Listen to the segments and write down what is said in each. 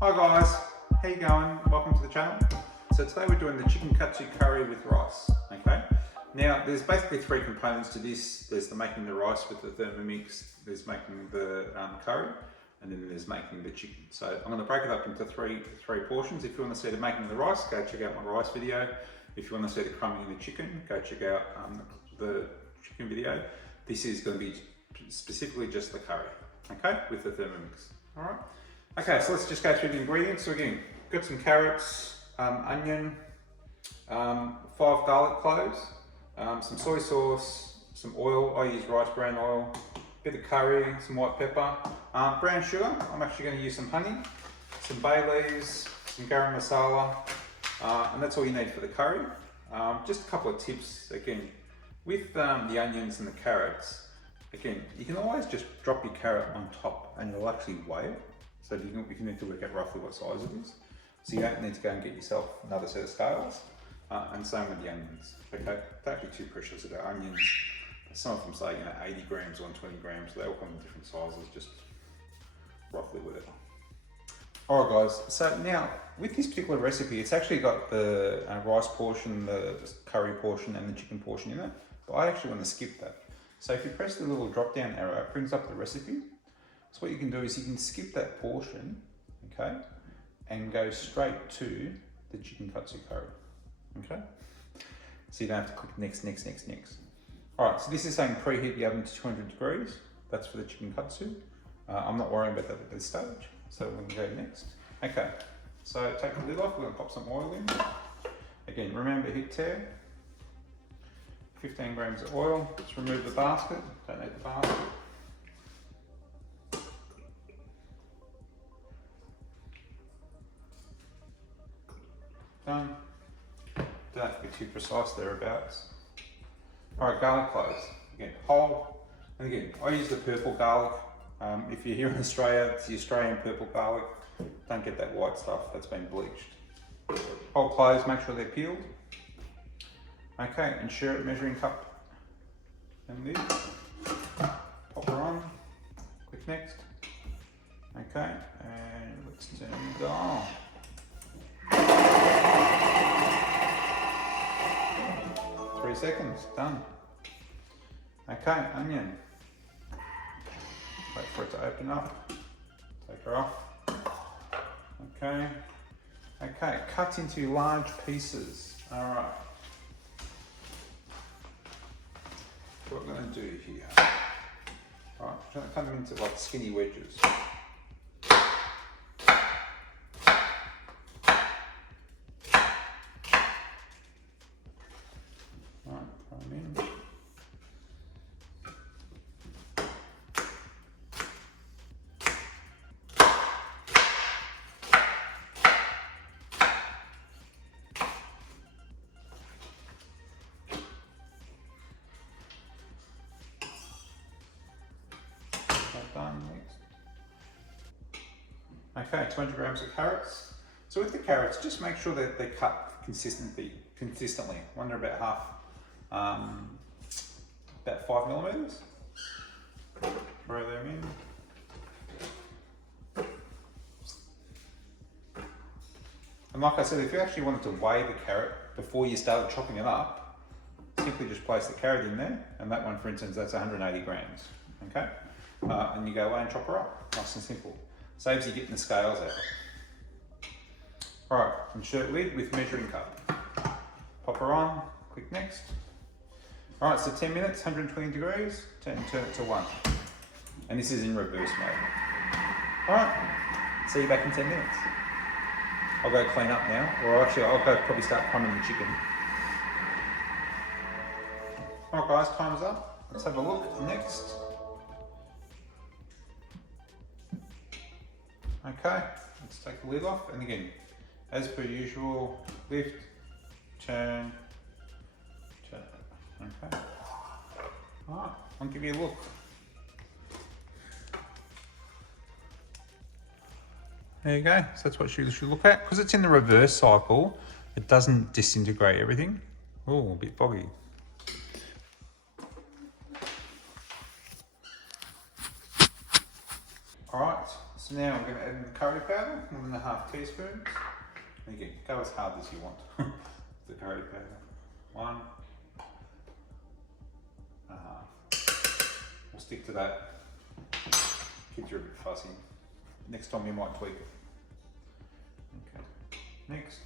Hi guys, how you going? Welcome to the channel. So today we're doing the chicken katsu curry with rice, okay? Now there's basically three components to this. There's the making the rice with the Thermomix, there's making the curry, and then there's making the chicken. So I'm going to break it up into three portions. If you want to see the making the rice, go check out my rice video. If you want to see the crumbing the chicken, go check out the chicken video. This is going to be specifically just the curry, okay, with the Thermomix, all right? Okay, so let's just go through the ingredients. So again, got some carrots, onion, 5 garlic cloves, some soy sauce, some oil. I use rice bran oil, a bit of curry, some white pepper, brown sugar. I'm actually going to use some honey, some bay leaves, some garam masala, and that's all you need for the curry. Just a couple of tips again with the onions and the carrots. Again, you can always just drop your carrot on top and it'll actually weigh it. So you can need to work out roughly what size it is. So you don't need to go and get yourself another set of scales. And same with the onions. Okay, don't be too precious about onions. Some of them say 80 grams, 120 grams. They all come in different sizes, just roughly whatever. All right guys, so now with this particular recipe, it's actually got the rice portion, the curry portion and the chicken portion in it. But I actually want to skip that. So if you press the little drop down arrow, it brings up the recipe. So what you can do is you can skip that portion, okay, and go straight to the chicken katsu curry, okay? So you don't have to click next. All right, so this is saying preheat the oven to 200 degrees. That's for the chicken katsu. I'm not worrying about that at this stage, so we're gonna go next. Okay, so take the lid off, we're gonna pop some oil in. Again, remember hit tear. 15 grams of oil. Let's remove the basket, don't need the basket. Done. Don't have to be too precise thereabouts. All right, garlic cloves. Again, whole. And again, I use the purple garlic. If you're here in Australia, it's the Australian purple garlic. Don't get that white stuff that's been bleached. Whole cloves, make sure they're peeled. Okay, and share it measuring cup and lid. Pop her on. Click next. Okay, and let's turn the dial. 3 seconds, done. Okay, onion. Wait for it to open up. Take her off. Okay. Okay, cut into large pieces. All right. What I'm going to do here. All right, I'm going to cut them into like skinny wedges. Okay, 200 grams of carrots. So with the carrots, just make sure that they're cut consistently. One, they're about about 5 millimeters. Throw them in. And like I said, if you actually wanted to weigh the carrot before you started chopping it up, simply just place the carrot in there, and that one, for instance, that's 180 grams, okay? And you go away and chop her up, nice and simple. Saves you getting the scales out. All right, insert lid with measuring cup. Pop her on, click next. All right, so 10 minutes, 120 degrees, turn it to 1. And this is in reverse mode. All right, see you back in 10 minutes. I'll go clean up now, or actually I'll go probably start crumbing the chicken. All right guys, time's up. Let's have a look next. Okay, let's take the lid off, and again, as per usual, lift, turn. Okay. Alright, I'll give you a look. There you go, so that's what you should look at. Because it's in the reverse cycle, it doesn't disintegrate everything. Oh, a bit boggy. Alright, So now I'm going to add in the curry powder, 1.5 teaspoons. Again, go as hard as you want. The curry powder. 1.5. We'll stick to that. Kids are a bit fussy. Next time you might tweak it. Okay. Next,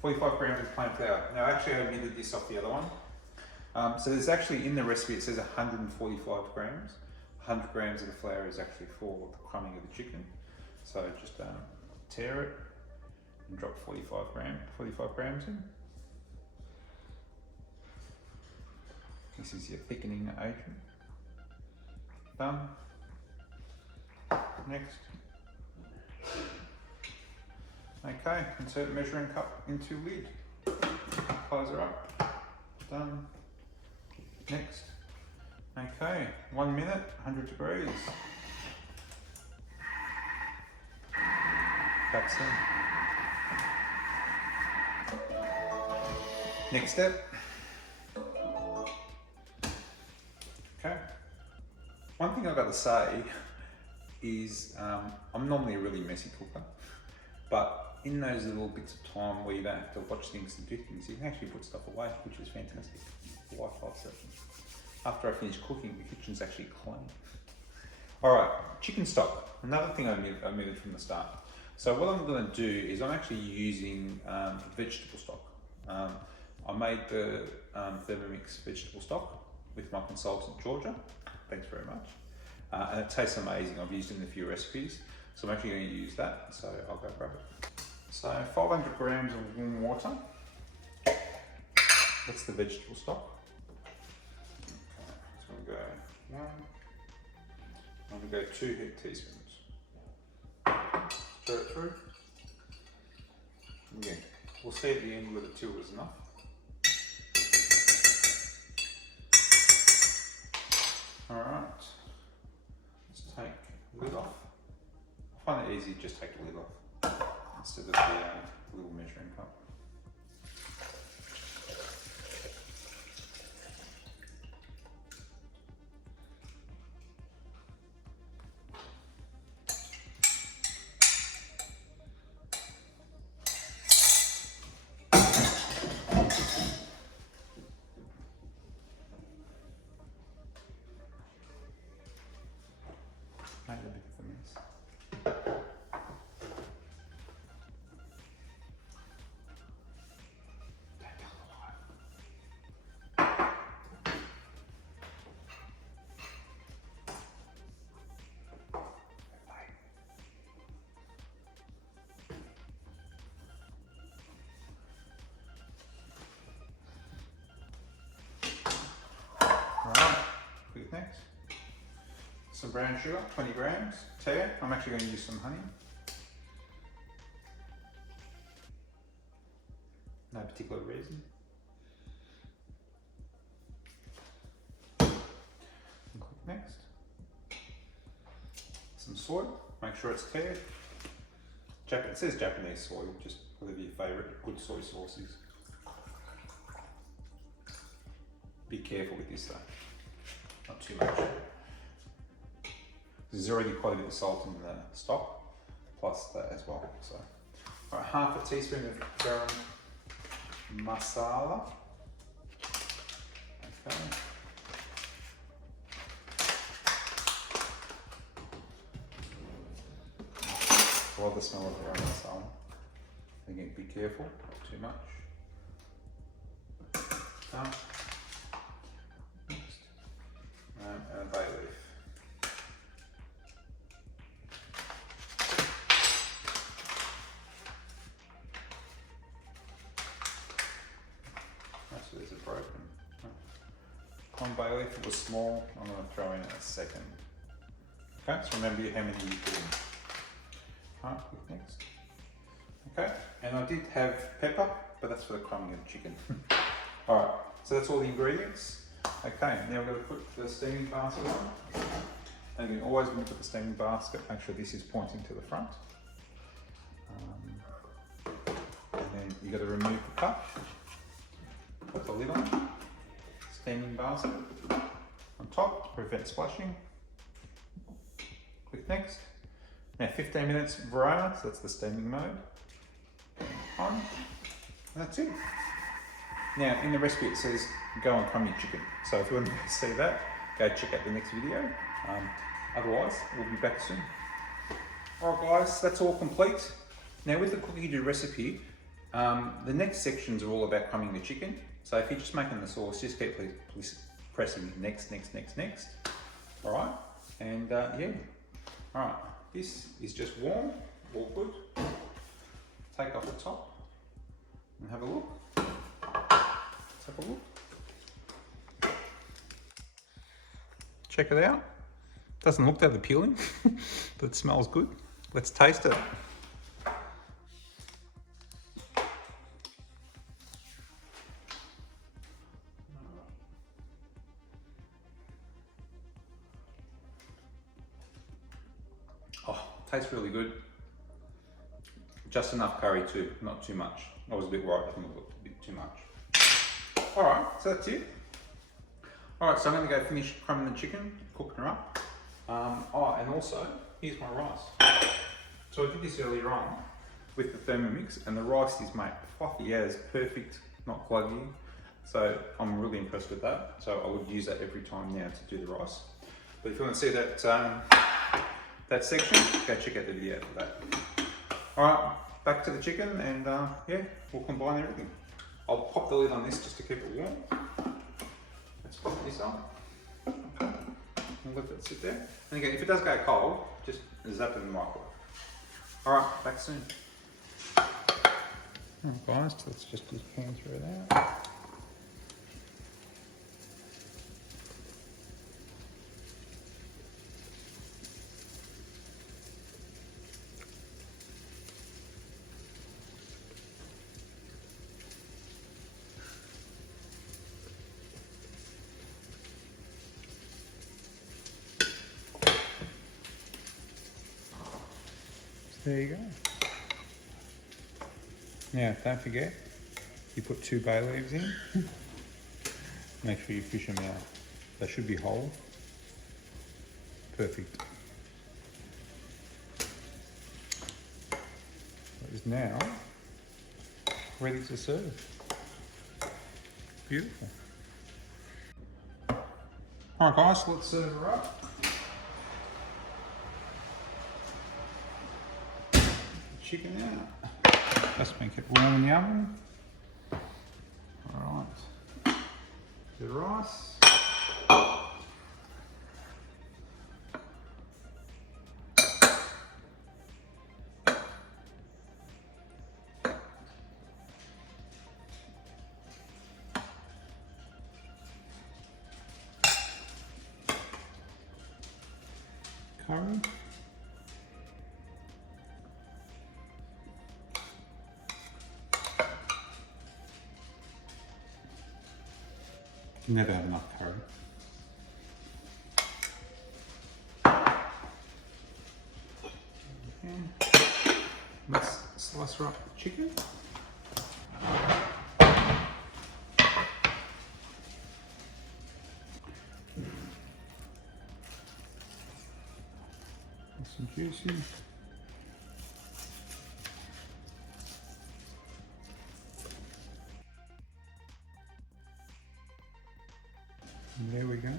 45 grams of plain flour. Now actually I omitted this off the other one. So there's actually in the recipe it says 145 grams. 100 grams of the flour is actually for the crumbing of the chicken. So just tear it and drop 45 grams in. This is your thickening agent. Done. Next. Okay, insert measuring cup into lid. Close her up. Done. Next. Okay, 1 minute, 100 degrees. Katsu. Next step. Okay. One thing I've got to say is I'm normally a really messy cooker, but in those little bits of time where you don't have to watch things and do things, you can actually put stuff away, which is fantastic. Wi-Fi session. After I finish cooking, the kitchen's actually clean. All right, chicken stock. Another thing I omitted from the start. So what I'm going to do is I'm actually using vegetable stock. I made the Thermomix vegetable stock with my consultant Georgia. Thanks very much. And it tastes amazing. I've used it in a few recipes, so I'm actually going to use that. So I'll go grab it. So 500 grams of warm water. That's the vegetable stock. So I'm going to go 1. I'm going to go 2 teaspoons. Stir it through. Again, we'll see at the end whether 2 is enough. Alright, let's take the lid off. I find it easy to just take the lid off instead of the little measuring cup. Made a bit of a mess. Don't tell the wife. Alright, click next. Some brown sugar, 20 grams, tear. I'm actually going to use some honey. No particular reason. And click next. Some soy, make sure it's teared. It says Japanese soy, just whatever your favourite good soy sauce is. Be careful with this though, not too much. There's already quite a bit of salt in the stock, plus that as well. So, all right, 1/2 teaspoon of garam masala. Okay. I love the smell of garam masala. Again, be careful, not too much. Next, and a bay leaf. So there's a broken. One bay leaf, it was small. I'm going to throw in a second. Okay, so remember how many you put in. Alright, click next. Okay, and I did have pepper, but that's for the crumbing of the chicken. Alright, so that's all the ingredients. Okay, now we're going to put the steaming basket on. And again, always when you put the steaming basket, make sure this is pointing to the front. And then you've got to remove the cup. Put the lid on, steaming basket on top to prevent splashing. Click next. Now 15 minutes varoma, so that's the steaming mode on. And that's it. Now in the recipe it says go and crumb your chicken. So if you want to see that, go check out the next video. Otherwise, we'll be back soon. Alright guys, that's all complete. Now with the cookie dough recipe, the next sections are all about crumbing the chicken. So if you're just making the sauce, just keep pressing next. Alright, and yeah. Alright, this is just warm, all good. Take off the top and have a look. Let's have a look. Check it out. Doesn't look that appealing, but it smells good. Let's taste it. Oh, tastes really good. Just enough curry too, not too much. I was a bit worried, I think it looked a bit too much. Alright, so that's it. Alright, so I'm going to go finish crumbing the chicken, cooking her up. Oh, and also, here's my rice. So I did this earlier on with the Thermomix, and the rice is made fluffy as, perfect, not cloggy. So I'm really impressed with that. So I would use that every time now to do the rice. But if you want to see that that section, go check out the video for that. Alright, back to the chicken, and yeah, we'll combine everything. I'll pop the lid on this just to keep it warm. Let's pop this on. Okay. And let that sit there. And again, if it does go cold, just zap it in the microwave. Alright, back soon. Alright guys, let's just pan through that. There you go. Now, don't forget, you put 2 bay leaves in. Make sure you fish them out. They should be whole. Perfect. It is now ready to serve. Beautiful. Alright guys, let's serve her up. Chicken out. Just make it warm in the oven. Alright. The rice. Curry. Never have enough curry. Okay. Let's slice her up the chicken. Nice and juicy. And there we go.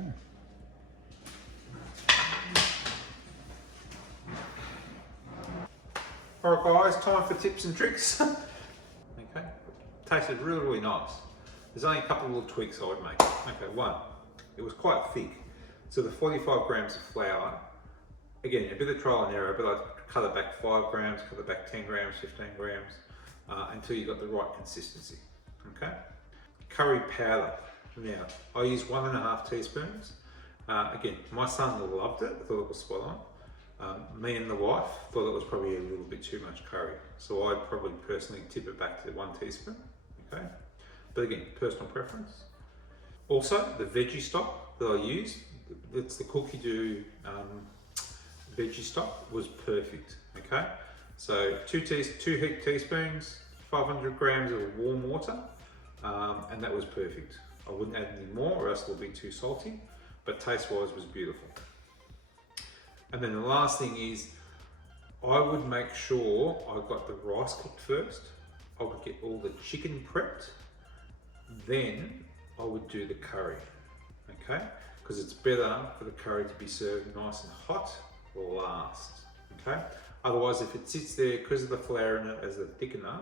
Alright guys, time for tips and tricks. Okay, tasted really nice. There's only a couple of little tweaks I would make. Okay, one, it was quite thick. So the 45 grams of flour, again, a bit of trial and error, but I'd cut it back 5 grams, cut it back 10 grams, 15 grams, until you got the right consistency, okay? Curry powder. Now, I use 1.5 teaspoons. Again, my son loved it, I thought it was spot on. Me and the wife thought it was probably a little bit too much curry. So I'd probably personally tip it back to 1 teaspoon, okay? But again, personal preference. Also, the veggie stock that I used, it's the cookie dough veggie stock, was perfect, okay? So 2 heaped teaspoons, 500 grams of warm water, and that was perfect. I wouldn't add any more or else it'll be too salty, but taste-wise was beautiful. And then the last thing is, I would make sure I got the rice cooked first. I would get all the chicken prepped. Then I would do the curry, okay? Because it's better for the curry to be served nice and hot last, okay? Otherwise, if it sits there, because of the flour in it as a thickener,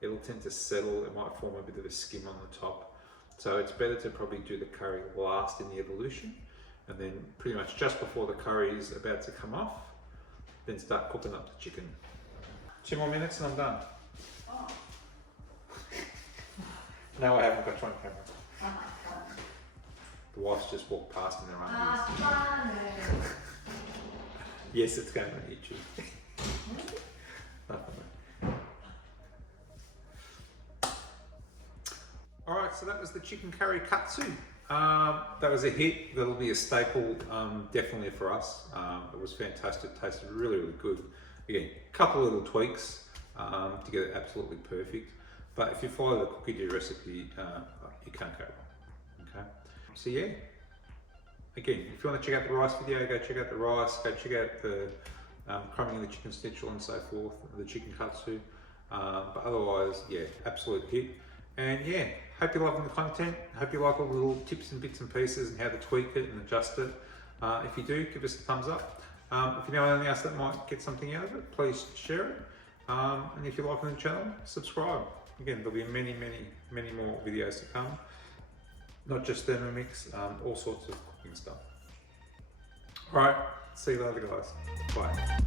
it'll tend to settle, it might form a bit of a skim on the top. So it's better to probably do the curry last in the evolution, and then pretty much just before the curry is about to come off, then start cooking up the chicken. 2 more minutes and I'm done. Oh. No, I haven't got you on camera. The wife's just walked past in their undies. Yes, it's going on YouTube. Nothing. Alright, so that was the chicken curry katsu. That was a hit. That'll be a staple, definitely for us. It was fantastic, tasted really, really good. Again, a couple of little tweaks to get it absolutely perfect. But if you follow the cookie dough recipe, you can't go wrong. Okay. So yeah. Again, if you want to check out the rice video, go check out the rice. Go check out the crumbing of the chicken schnitzel and so forth, the chicken katsu. But otherwise, yeah, absolute hit. And yeah, hope you're loving the content. Hope you like all the little tips and bits and pieces and how to tweak it and adjust it. If you do, give us a thumbs up. If you know anything else that might get something out of it, please share it. And if you're liking the channel, subscribe. Again, there'll be many, many, many more videos to come. Not just Thermomix, all sorts of cooking stuff. All right, see you later, guys. Bye.